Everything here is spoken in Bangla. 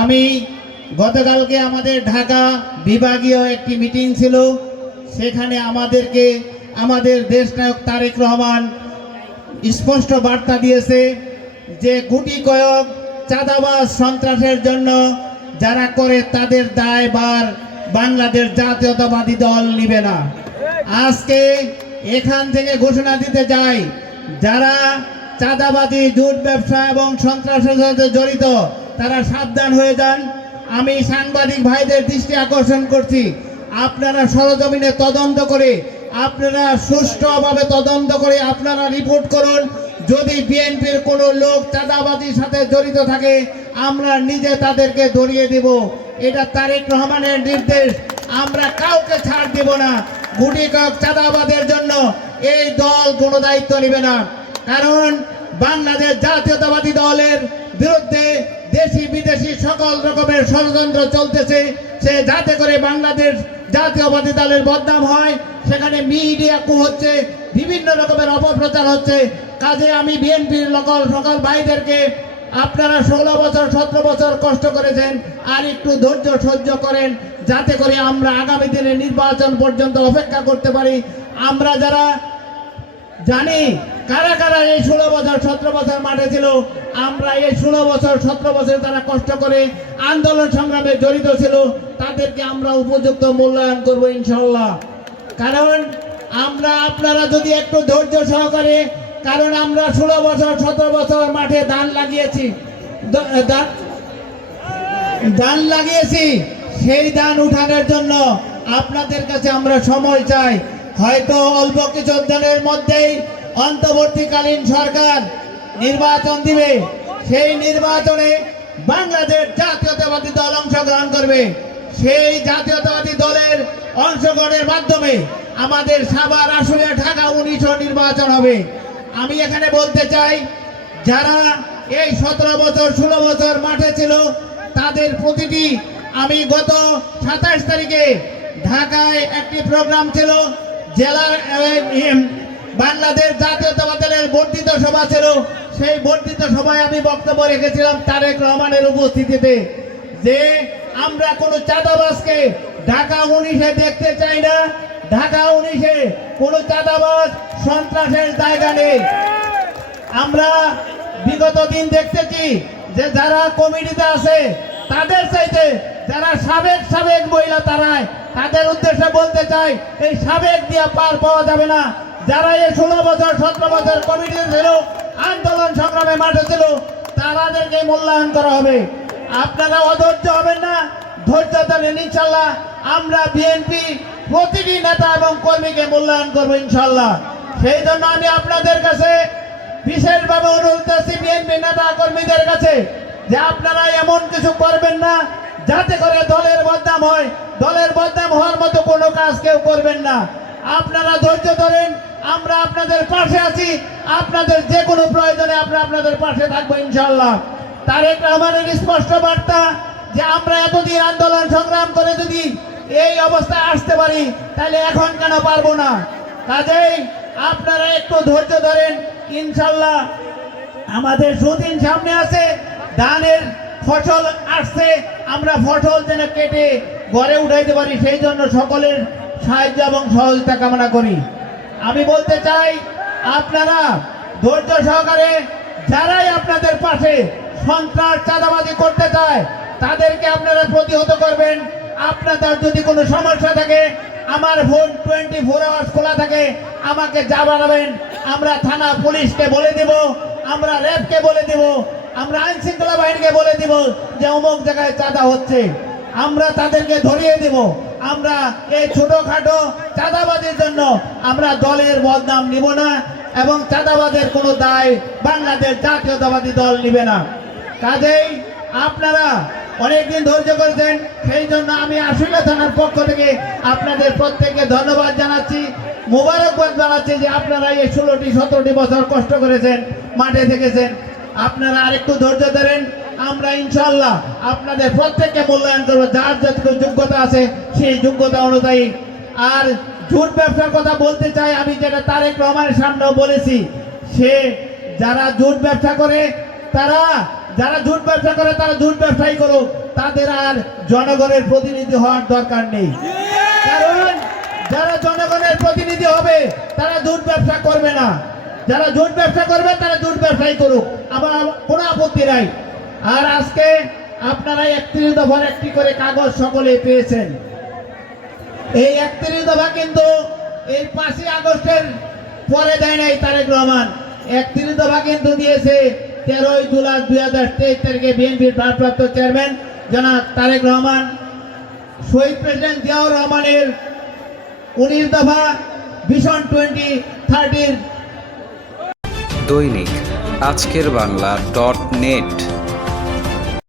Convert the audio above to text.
আমি গতকালকে আমাদের ঢাকা বিভাগীয় একটি মিটিং ছিল, সেখানে আমাদেরকে আমাদের দেশনায়ক তারেক রহমান স্পষ্ট বার্তা দিয়েছে যে গুটি কয়েক চাঁদাবাজ সন্ত্রাসের জন্য যারা করে তাদের দায়ভার বাংলাদেশ জাতীয়তাবাদী দল নিবে না। আজকে এখান থেকে ঘোষণা দিতে চাই, যারা চাঁদাবাজি, জুট ব্যবসা এবং সন্ত্রাসের সাথে জড়িত তারা সাবধান হয়ে যান। আমি সাংবাদিক ভাইদের দৃষ্টি আকর্ষণ করছি, আপনারা সরজমিনে তদন্ত করে, আপনারা সুষ্ঠুভাবে তদন্ত করে আপনারা রিপোর্ট করুন। যদি বিএনপির কোনো লোক চাঁদাবাজির সাথে জড়িত থাকে আমরা নিজে তাদেরকে ধরিয়ে দেব। এটা তারেক রহমানের নির্দেশ, আমরা কাউকে ছাড় দেব না। গুটি কয়েক চাঁদাবাজের জন্য এই দল কোনো দায়িত্ব নেবে না, কারণ বাংলাদেশ জাতীয়তাবাদী দলের বিরুদ্ধে দেশি বিদেশি সকল রকমের ষড়যন্ত্র চলতেছে, সে যাতে করে বাংলাদেশ জাতীয়তাবাদী দলের বদনাম হয়। সেখানে মিডিয়া কু হচ্ছে, বিভিন্ন রকমের অপপ্রচার হচ্ছে। কাজে আমি বিএনপির সকল ভাইদেরকে, আপনারা 16 বছর 17 বছর কষ্ট করেছেন, আর একটু ধৈর্য সহ্য করেন, যাতে করে আমরা আগামী দিনে নির্বাচন পর্যন্ত অপেক্ষা করতে পারি। আমরা যারা জানি কারা কারা এই 16 বছর 17 বছর মাঠে ছিল, আমরা এই 16 বছর 17 বছর তারা কষ্ট করে আন্দোলন সংগ্রামে জড়িত ছিল, তাদেরকে আমরা উপযুক্ত মূল্যায়ন করব ইনশাআল্লাহ। কারণ আপনারা যদি একটু ধৈর্য সহকারে, কারণ আমরা 16 বছর 17 বছর মাঠে ধান লাগিয়েছি, সেই ধান উঠানোর জন্য আপনাদের কাছে আমরা সময় চাই। হয়তো অল্প কিছু দিনের মধ্যেই অন্তর্বর্তীকালীন সরকার নির্বাচন দিবে, সেই নির্বাচনে বাংলাদেশ জাতীয়তাবাদী দল অংশগ্রহণ করবে। সেই জাতীয়তাবাদী দলের অংশগ্রহণের মাধ্যমে আমাদের সাভার, আশুলিয়া, ঢাকা 19 নির্বাচন হবে। আমি এখানে বলতে চাই, যারা এই 17 বছর 16 বছর মাঠে ছিল তাদের প্রতিটি, আমি গত 27 তারিখে ঢাকায় একটি প্রোগ্রাম ছিল, জেলার বাংলাদেশ জাতীয়তাবাদী দলের বর্ধিত সভা ছিল, সেই বর্ধিত সভায় আমি বক্তব্য রেখেছিলাম তারেক রহমানের উপস্থিতিতে, যে আমরা কোনো চাঁদাবাজকে ঢাকা 19-এ দেখতে চাই না। ঢাকা 19-এ কোনো চাঁদাবাজ সন্ত্রাসের জায়গা নেই। আমরা বিগত দিন দেখতেছি যে যারা কমিটিতে আছে তাদের চাইতে যারা সাবেক মহিলা, তাদের উদ্দেশ্যে বলতে চাই, এই সাবেক দিয়ে পার পাওয়া যাবে না। যারা এই 16 বছর 17 বছর কমিটিতে ছিল, আন্দোলন সংগ্রামে মাঠে ছিল, তাদেরকে মূল্যায়ন করা হবে। আপনারা অধৈর্য হবেন না, ধৈর্য ধরেন। ইনশাল্লাহ আমরা বিএনপি প্রতিটি নেতা এবং কর্মীকে মূল্যায়ন করবো ইনশাল্লাহ। সেই জন্য আমি আপনাদের কাছে বিশেষভাবে অনুরোধ করছি, বিএনপি নেতা কর্মীদের কাছে, যে আপনারা এমন কিছু করবেন না যাতে করে দলের বদনাম হয়। দলের বদনাম হওয়ার মতো কোনো কাজ কেউ করবেন না। আপনারা ধৈর্য ধরেন, আমরা আপনাদের পাশে আছি। আপনাদের যে কোনো প্রয়োজনে আমরা আপনাদের পাশে থাকবো ইনশাআল্লাহ। তারেক রহমানের স্পষ্ট বার্তা, যে আমরা এতদিন আন্দোলন সংগ্রাম করে যদি এই অবস্থায় আসতে পারি, তাহলে এখন কেন পারবো না? কাজেই আপনারা একটু ধৈর্য ধরেন, ইনশাআল্লাহ আমাদের সুদিন সামনে আছে। ধানের ফসল আসছে, আমরা ফসল যেন কেটে ঘরে উঠাইতে পারি, সেই জন্য সকলের সাহায্য এবং সহযোগিতা কামনা করি। আমি বলতে চাই, আপনারা ধৈর্য সহকারে, যারাই আপনাদের পাশে সন্ত্রাস চাঁদাবাজি করতে চায় তাদেরকে আপনারা প্রতিহত করবেন। আপনাদের যদি কোনো সমস্যা থাকে, আমার ফোন 24 আওয়ার্স খোলা থাকে, আমাকে জানাবেন। আমরা থানা পুলিশকে বলে দিব, আমরা র্যাবকে বলে দিব, আমরা আইন শৃঙ্খলা বাহিনীকে বলে দিব যে অমুক জায়গায় চাঁদা হচ্ছে, আমরা তাদেরকে ধরিয়ে দিব। আমরা এই ছোটখাটো চাঁদাবাজির জন্য আমরা দলের বদনাম নিব না, এবং চাঁদাবাজের কোনো দায় বাংলাদেশ জাতীয়তাবাদী দল নিবে না। কাজেই আপনারা অনেকদিন ধৈর্য করেছেন, সেই জন্য আমি আশুলিয়া থানার পক্ষ থেকে আপনাদের প্রত্যেককে ধন্যবাদ জানাচ্ছি, মোবারকবাদ জানাচ্ছি, যে আপনারা এই 16-17 বছর কষ্ট করেছেন, মাঠে থেকেছেন। আপনারা আরেকটু ধৈর্য ধরেন, আমরা ইনশাআল্লাহ আপনাদের প্রত্যেককে মূল্যায়ন করবো, যার যতটুকু যোগ্যতা আছে সেই যোগ্যতা অনুযায়ী। আর জুট ব্যবসার কথা বলতে চাই, আমি যেটা তারেক রহমানের সামনেও বলেছি, সে যারা জুট ব্যবসা করে তারা যারা ঝুট ব্যবসা করে তারা ঝুট ব্যবসায়ী করুক, তাদের আর জনগণের প্রতিনিধি হওয়ার দরকার নেই। কারণ যারা জনগণের প্রতিনিধি হবে তারা ঝুট ব্যবসা করবে না, যারা ঝুট ব্যবসা করবে তারা ঝুট ব্যবসায়ী করুক, আমার কোনো আপত্তি নাই। আর আজকে আপনারা 31 দফার একটি করে কাগজ সকলে পেয়েছেন। এই 31 দফা কিন্তু এই 5ই আগস্টের পরে দেয় নাই তারেক রহমান। 31 দফা কিন্তু দিয়েছে 13 জুলাই 2023 তারিখে বিএনপির ভারপ্রাপ্ত চেয়ারম্যান জনাব তারেক রহমান। শহীদ প্রেসিডেন্ট জিয়াউর রহমানের 19 দফা ভিশন 2030। দৈনিক আজকের বাংলা .net